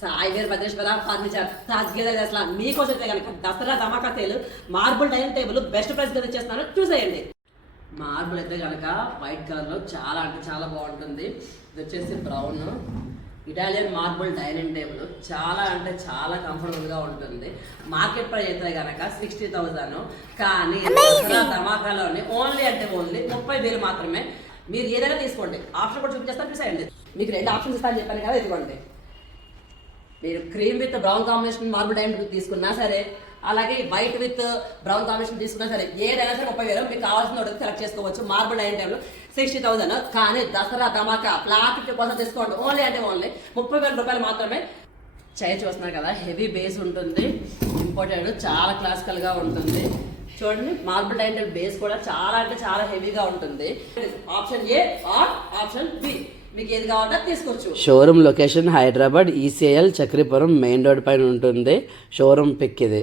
సాయి గారు భద్రేశ్వర ఫర్నిచర్ తగ్గేది అసలు మీకోసం అయితే కనుక దసరా ధమాకా sale marble dining table best price కింద ఇచ్చేస్తున్నారు, చూసేయండి. మార్బుల్ అయితే కనుక వైట్ కలర్ లో చాలా అంటే చాలా బాగుంటుంది. ఇది వచ్చేసి brown Italian marble dining table చాలా అంటే చాలా కంఫర్టబుల్ గా ఉంటుంది. మార్కెట్ ప్రైస్ అయితే కనుక 60,000, కానీ దసరా ధమాకాలోనే ఓన్లీ అంటే ఓన్లీ 30,000 మాత్రమే. మీరు ఏదైనా తీసుకోండి, ఆప్షన్ కూడా చూపించేస్తాను, చూసేయండి. మీకు 2 ఆప్షన్స్ ఇస్తాను చెప్పాను కదా, ఇదిగోండి. మీరు cream with brown combination marble dining తీసుకున్నా సరే, అలాగే వైట్ విత్ బ్రౌన్ కాంబినేషన్ తీసుకున్నా సరే, ఏదైనా సరే 30,000 మీకు కావాల్సిన సెలెక్ట్ చేసుకోవచ్చు. మార్బుల్ డైనింగ్ టేబుల్ 60,000, కానీ దసరా ధమాకా ఫ్లాట్ 50% తీసుకోండి. ఓన్లీ అంటే ఓన్లీ 30,000 రూపాయలు మాత్రమే. చైర్ చూస్తున్నారు కదా, హెవీ బేస్ ఉంటుంది, ఇంపార్టెంట్, చాలా క్లాసికల్ గా ఉంటుంది. చూడండి, మార్బుల్ డైనింగ్ టేబుల్ బేస్ కూడా చాలా అంటే చాలా హెవీగా ఉంటుంది. Option A or option B, మీకు ఏది కావాలంటే తీసుకోవచ్చు. Showroom location Hyderabad ECL Chakripuram main road పైన ఉంటుంది. షోరూమ్ పిక్ ఇది.